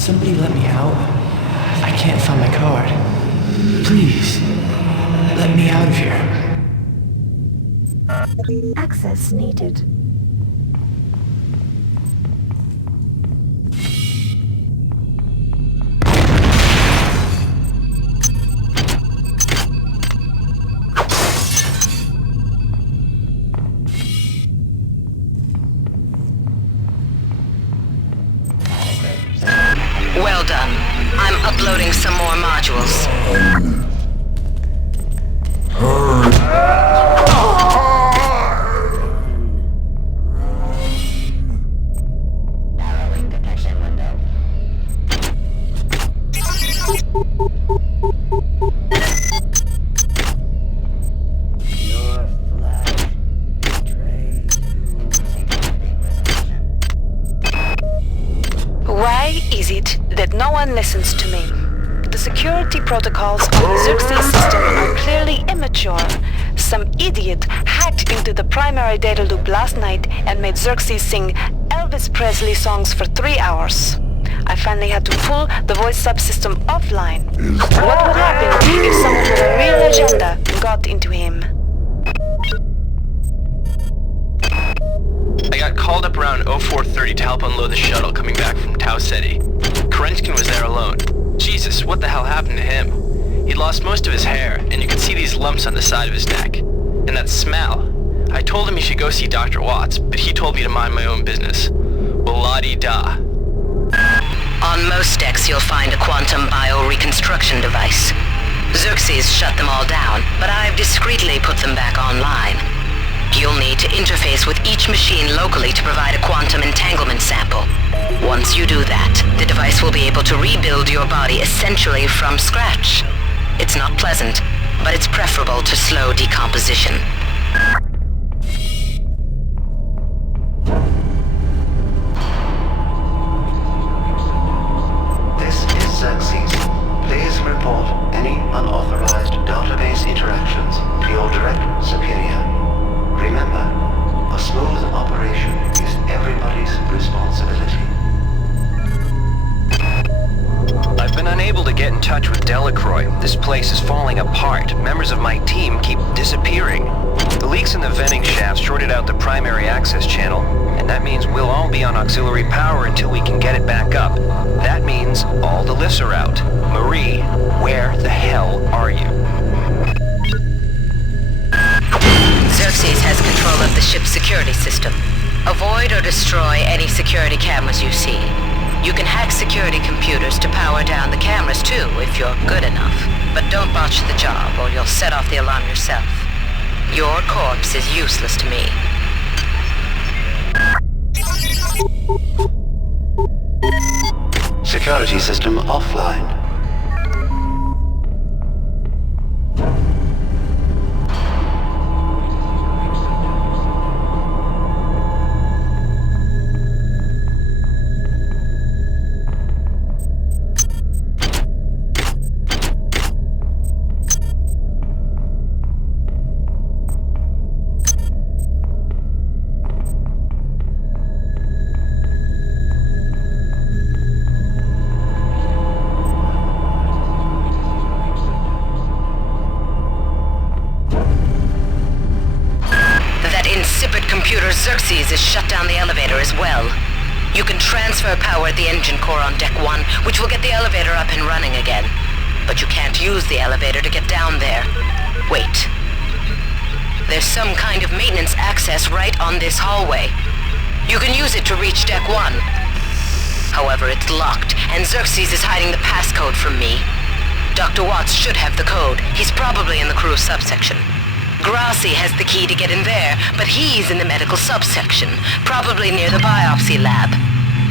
somebody let me out? I can't find my card. Please, let me out of here. Access needed. Well done. I'm uploading some more modules. Narrowing detection window. Your flash betrays Why is it that no one listens to me? The security protocols of the Xerxes system are clearly immature. Some idiot hacked into the primary data loop last night and made Xerxes sing Elvis Presley songs for 3 hours. I finally had to pull the voice subsystem offline. What would happen if someone with a real agenda got into him? I got called up around 0430 to help unload the shuttle coming back from Tau Ceti. Kerenskin was there alone. Jesus, what the hell happened to him? He'd lost most of his hair, and you could see these lumps on the side of his neck. And that smell. I told him he should go see Dr. Watts, but he told me to mind my own business. Well, la-di-da. On most decks, you'll find a quantum bioreconstruction device. Xerxes shut them all down, but I've discreetly put them back online. You'll need to interface with each machine locally to provide a quantum entanglement sample. Once you do that, the device will be able to rebuild your body essentially from scratch. It's not pleasant, but it's preferable to slow decomposition. This is Xerxes. Please report any unauthorized database interactions to your direct superior. Remember, a smooth operation is everybody's responsibility. I've been unable to get in touch with Delacroix. This place is falling apart. Members of my team keep disappearing. The leaks in the venting shaft shorted out the primary access channel, and that means we'll all be on auxiliary power until we can get it back up. That means all the lifts are out. Marie, where the hell are you? Xerxes has control of the ship's security system. Avoid or destroy any security cameras you see. You can hack security computers to power down the cameras too, if you're good enough. But don't botch the job, or you'll set off the alarm yourself. Your corpse is useless to me. Security system offline. Xerxes has shut down the elevator as well. You can transfer power at the engine core on Deck 1, which will get the elevator up and running again. But you can't use the elevator to get down there. Wait. There's some kind of maintenance access right on this hallway. You can use it to reach Deck 1. However, it's locked, and Xerxes is hiding the passcode from me. Dr. Watts should have the code. He's probably in the crew subsection. Grassi has the key to get in there, but he's in the medical subsection, probably near the biopsy lab.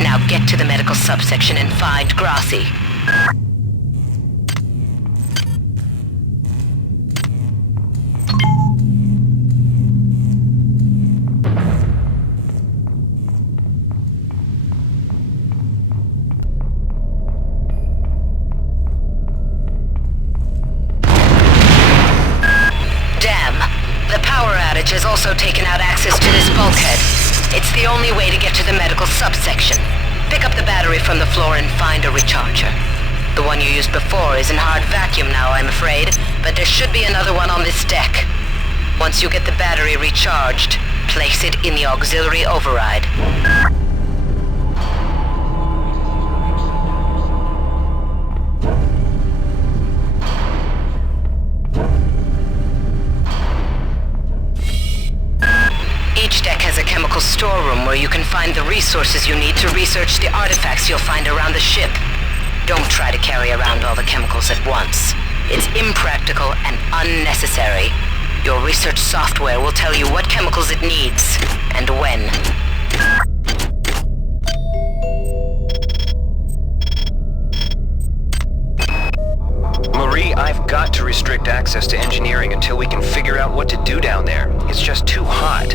Now get to the medical subsection and find Grassi. Has also taken out access to this bulkhead. It's the only way to get to the medical subsection. Pick up the battery from the floor and find a recharger. The one you used before is in hard vacuum now, I'm afraid, but there should be another one on this deck. Once you get the battery recharged, place it in the auxiliary override. Each deck has a chemical storeroom where you can find the resources you need to research the artifacts you'll find around the ship. Don't try to carry around all the chemicals at once. It's impractical and unnecessary. Your research software will tell you what chemicals it needs, and when. Marie, I've got to restrict access to engineering until we can figure out what to do down there. It's just too hot.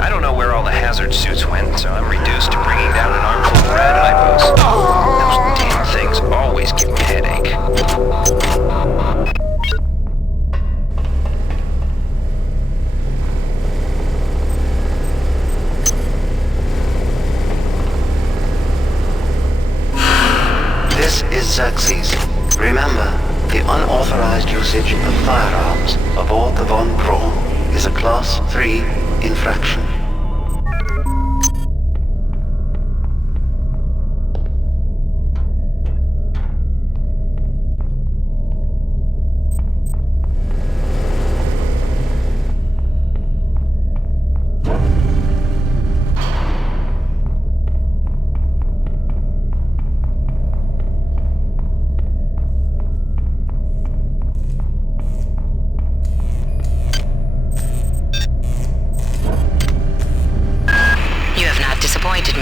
I don't know where all the hazard suits went, so I'm reduced to bringing down an armful of rad hypos. Those damn things always give me a headache. This is Xerxes. Remember, the unauthorized usage of firearms aboard the Von Braun is a Class 3 infraction.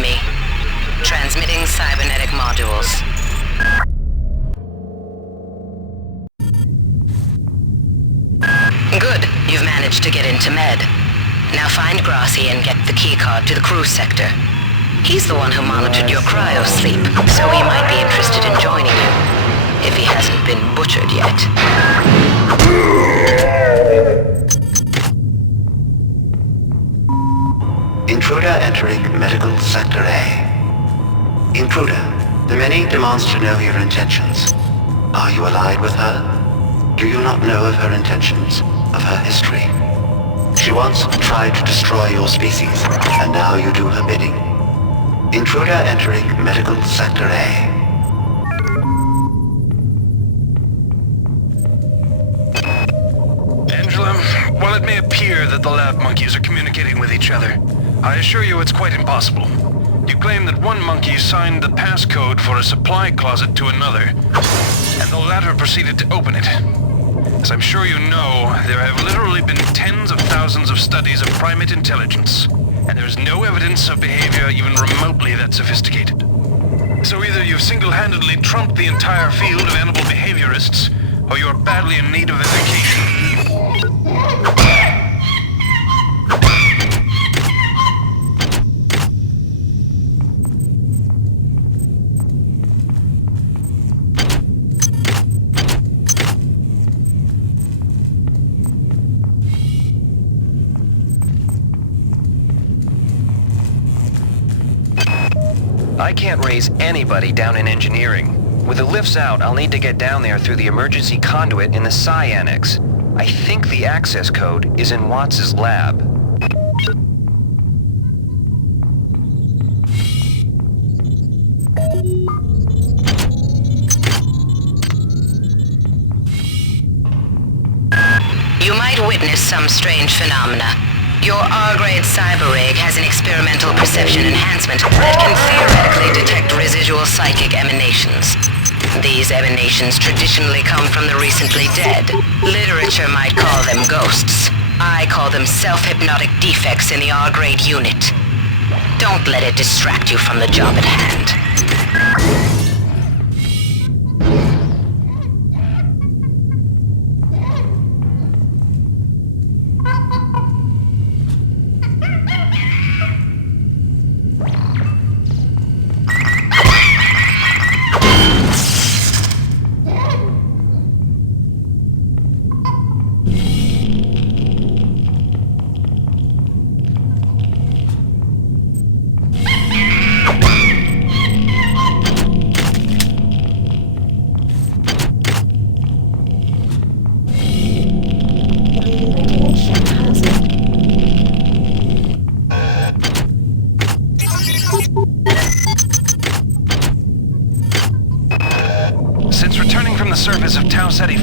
Me. Transmitting cybernetic modules. Good. You've managed to get into Med. Now find Grassi and get the keycard to the crew sector. He's the one who monitored your cryo-sleep, so he might be interested in joining you. If he hasn't been butchered yet. Intruder entering Medical Sector A. Intruder, the Many demands to know your intentions. Are you allied with her? Do you not know of her intentions, of her history? She once tried to destroy your species, and now you do her bidding. Intruder entering Medical Sector A. Angela, while it may appear that the lab monkeys are communicating with each other, I assure you it's quite impossible. You claim that one monkey signed the passcode for a supply closet to another, and the latter proceeded to open it. As I'm sure you know, there have literally been tens of thousands of studies of primate intelligence, and there's no evidence of behavior even remotely that sophisticated. So either you've single-handedly trumped the entire field of animal behaviorists, or you're badly in need of education. I can't raise anybody down in engineering. With the lifts out, I'll need to get down there through the emergency conduit in the Psi Annex. I think the access code is in Watts' lab. You might witness some strange phenomena. Your R-grade cyber rig has an experimental perception enhancement that can theoretically detect residual psychic emanations. These emanations traditionally come from the recently dead. Literature might call them ghosts. I call them self-hypnotic defects in the R-grade unit. Don't let it distract you from the job at hand.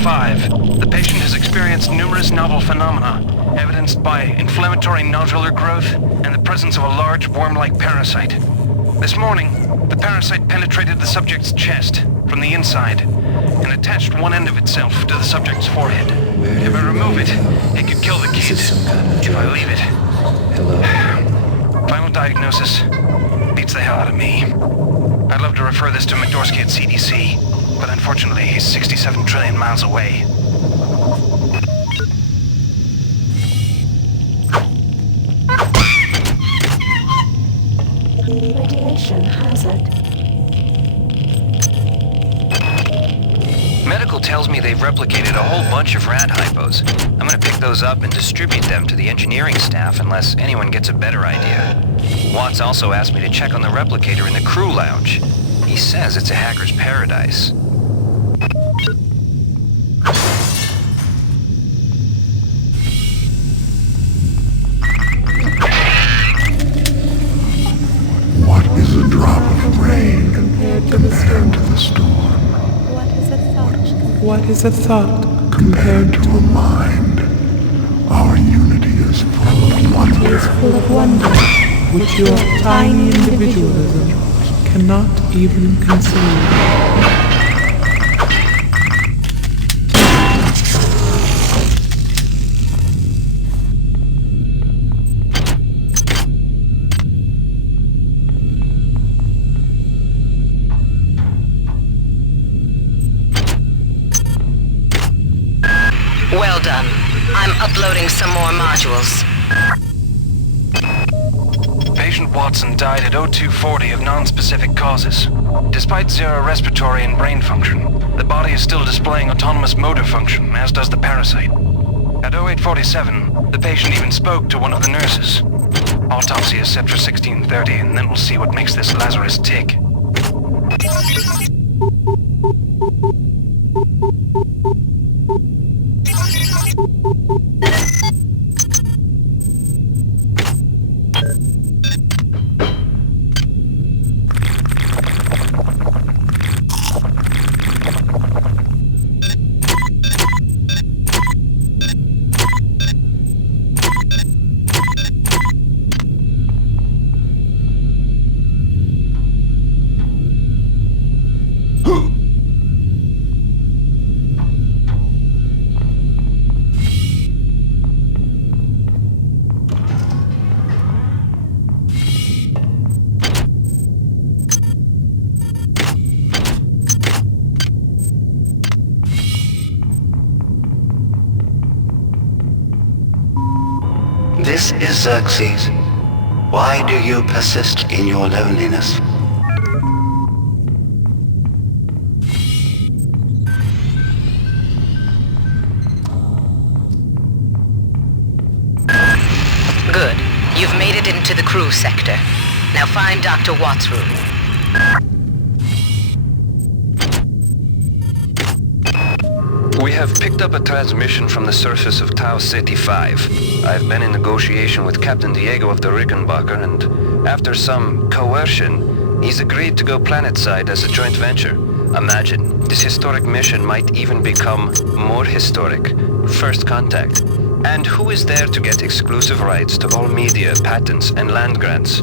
5. The patient has experienced numerous novel phenomena, evidenced by inflammatory nodular growth and the presence of a large worm-like parasite. This morning, the parasite penetrated the subject's chest from the inside and attached one end of itself to the subject's forehead. If I remove it, it could kill the kid. If I leave it... Hello? Final diagnosis beats the hell out of me. I'd love to refer this to McDorsky at CDC, but unfortunately he's 67 trillion miles away. Radiation hazard. Medical tells me they've replicated a whole bunch of rat hypos. I'm gonna pick those up and distribute them to the engineering staff unless anyone gets a better idea. Watts also asked me to check on the replicator in the crew lounge. He says it's a hacker's paradise. What is a drop of rain Compared to the storm. compared to the storm? What is a thought? What is a thought Compared to a mind? Our unity is full of wonder. Full of wonder. which your tiny individualism cannot even conceive? Well done. I'm uploading some more modules. Patient Watson died at 0240 of non-specific causes. Despite zero respiratory and brain function, the body is still displaying autonomous motor function, as does the parasite. At 0847, the patient even spoke to one of the nurses. Autopsy is set for 1630, and then we'll see what makes this Lazarus tick. This is Xerxes. Why do you persist in your loneliness? Good. You've made it into the crew sector. Now find Dr. Watt's room. We have picked up a transmission from the surface of Tau Ceti 5. I've been in negotiation with Captain Diego of the Rickenbacker, and after some coercion, he's agreed to go planetside as a joint venture. Imagine, this historic mission might even become more historic. First contact. And who is there to get exclusive rights to all media, patents, and land grants?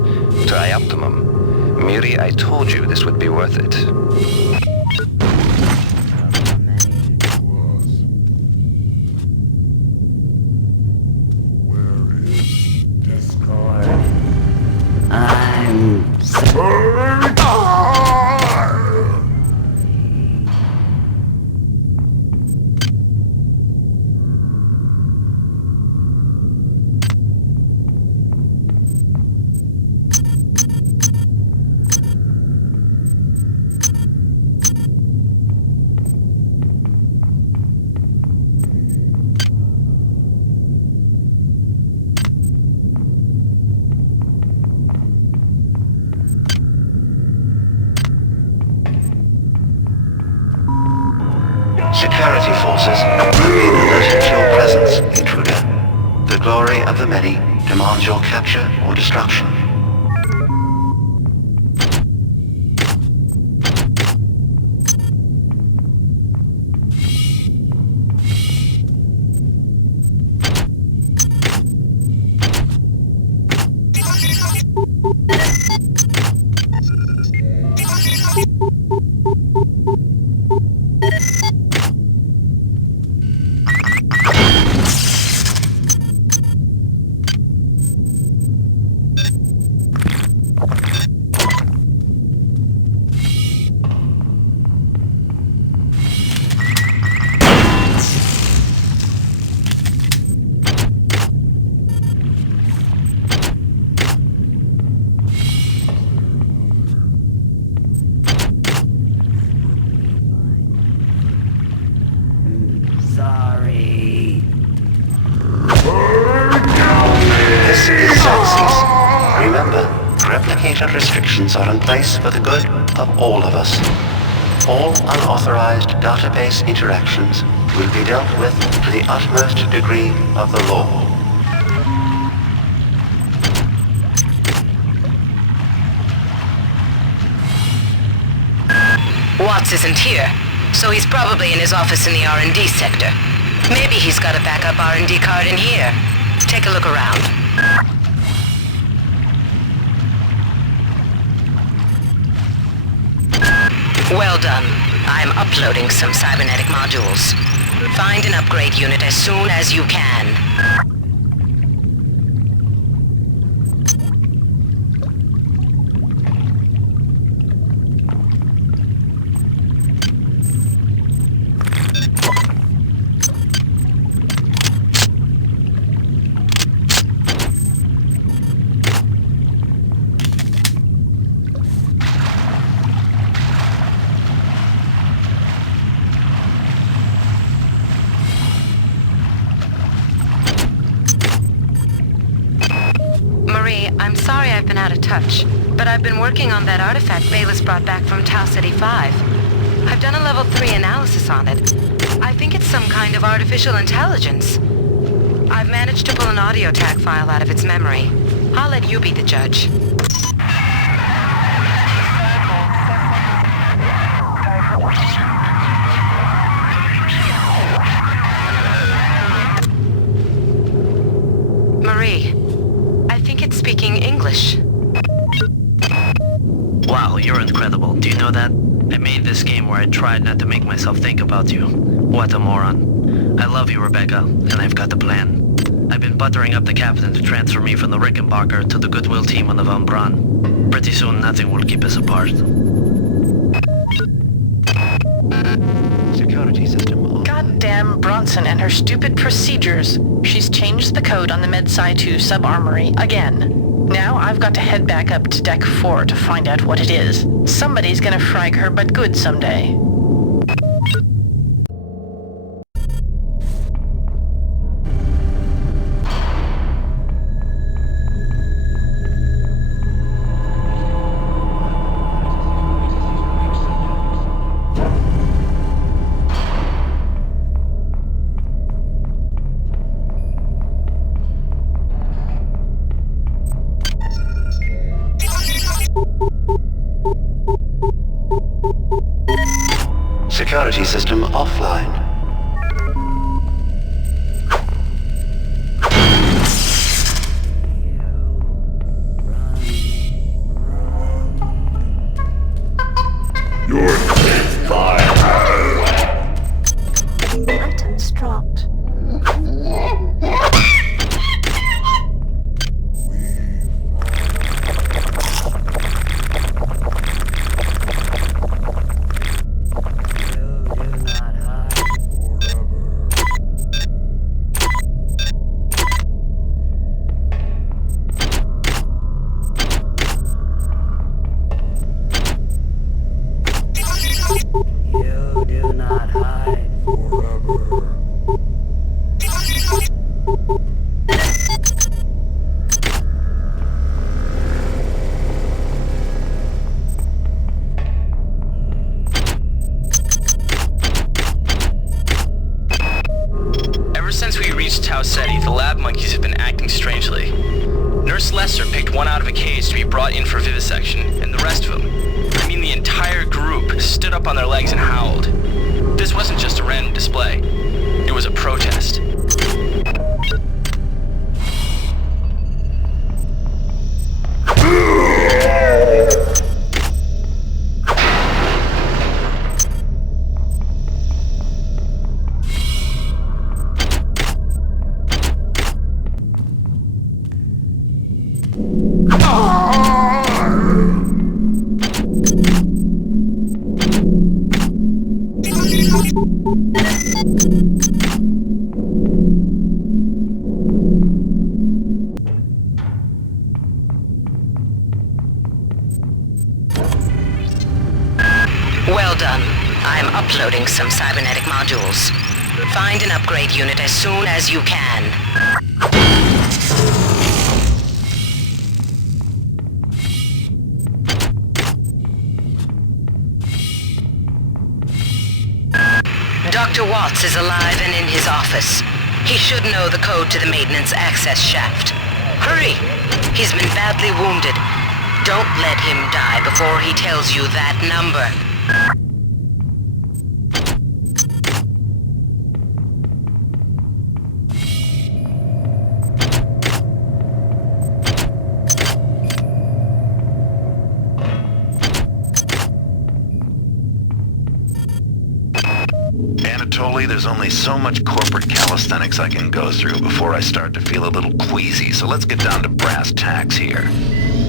Trioptimum. Miri, I told you this would be worth it. Security forces, be alerted to your presence, intruder. The glory of the many demands your capture or destruction. This is Xerxes. Remember, replicator restrictions are in place for the good of all of us. All unauthorized database interactions will be dealt with to the utmost degree of the law. Watts isn't here, so he's probably in his office in the R&D sector. Maybe he's got a backup R&D card in here. Take a look around. Well done. I'm uploading some cybernetic modules. Find an upgrade unit as soon as you can. I'm sorry I've been out of touch, but I've been working on that artifact Bayless brought back from Tau Ceti 5. I've done a level 3 analysis on it. I think it's some kind of artificial intelligence. I've managed to pull an audio tag file out of its memory. I'll let you be the judge. Marie. I think it's speaking English. Wow, you're incredible. Do you know that? I made this game where I tried not to make myself think about you. What a moron. I love you, Rebecca, and I've got the plan. I've been buttering up the captain to transfer me from the Rickenbacker to the Goodwill team on the Von Braun. Pretty soon, nothing will keep us apart. Security system on. Goddamn Bronson and her stupid procedures. She's changed the code on the MedSci 2 sub-armory again. Now I've got to head back up to Deck 4 to find out what it is. Somebody's gonna frag her but good someday. Security system offline. Items dropped. Ever since we reached Tau Ceti, the lab monkeys have been acting strangely. Nurse Lester picked one out of a cage to be brought in for vivisection, and the rest of them, I mean the entire group, stood up on their legs and howled. This wasn't just a random display. It was a protest. Well done. I'm uploading some cybernetic modules. Find an upgrade unit as soon as you can. Potts is alive and in his office. He should know the code to the maintenance access shaft. Hurry! He's been badly wounded. Don't let him die before he tells you that number. Anatoly, there's only so much corporate calisthenics I can go through before I start to feel a little queasy, so let's get down to brass tacks here.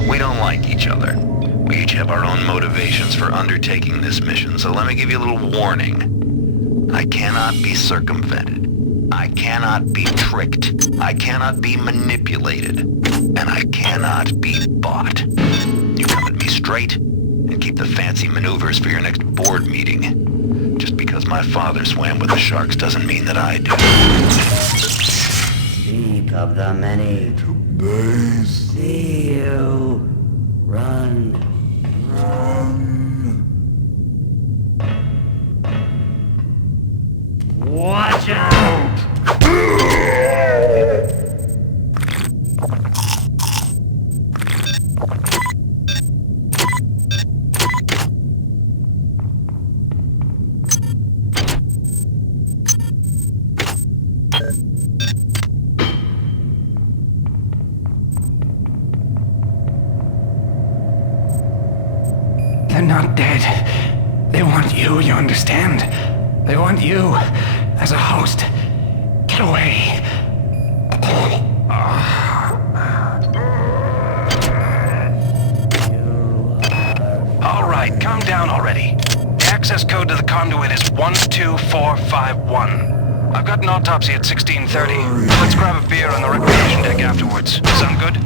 We don't like each other. We each have our own motivations for undertaking this mission, so let me give you a little warning. I cannot be circumvented. I cannot be tricked. I cannot be manipulated. And I cannot be bought. You come at me straight, and keep the fancy maneuvers for your next board meeting. Just because my father swam with the sharks doesn't mean that I do. Speak of the many. They See you. Run. Watch out! They're not dead. They want you understand? They want you as a host. Get away. All right, calm down already. The access code to the conduit is 12451. I've got an autopsy at 16:30. Let's grab a beer on the recreation deck afterwards. Sound good?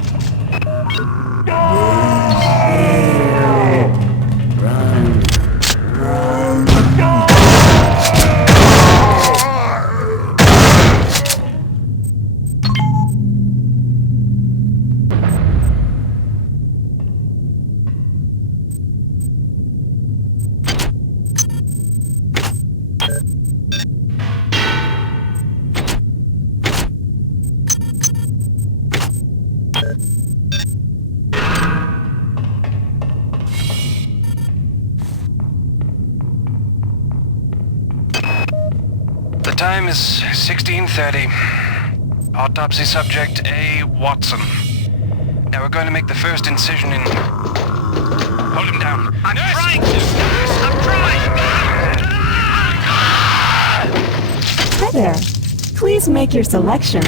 The time is 16:30. Autopsy subject A. Watson. Now we're going to make the first incision in... Hold him down. I'm trying to! I'm trying! Hi there. Please make your selection.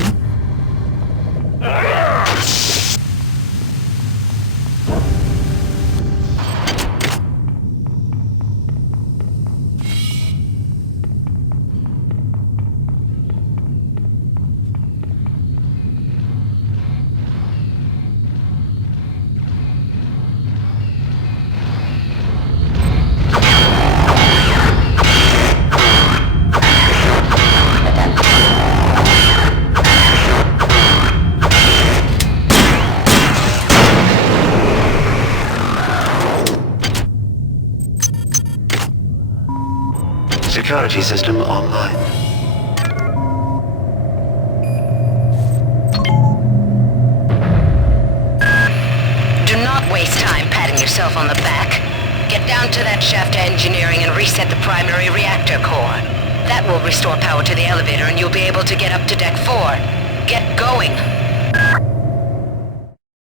Security system online. Do not waste time patting yourself on the back. Get down to that shaft to engineering and reset the primary reactor core. That will restore power to the elevator and you'll be able to get up to deck 4. Get going.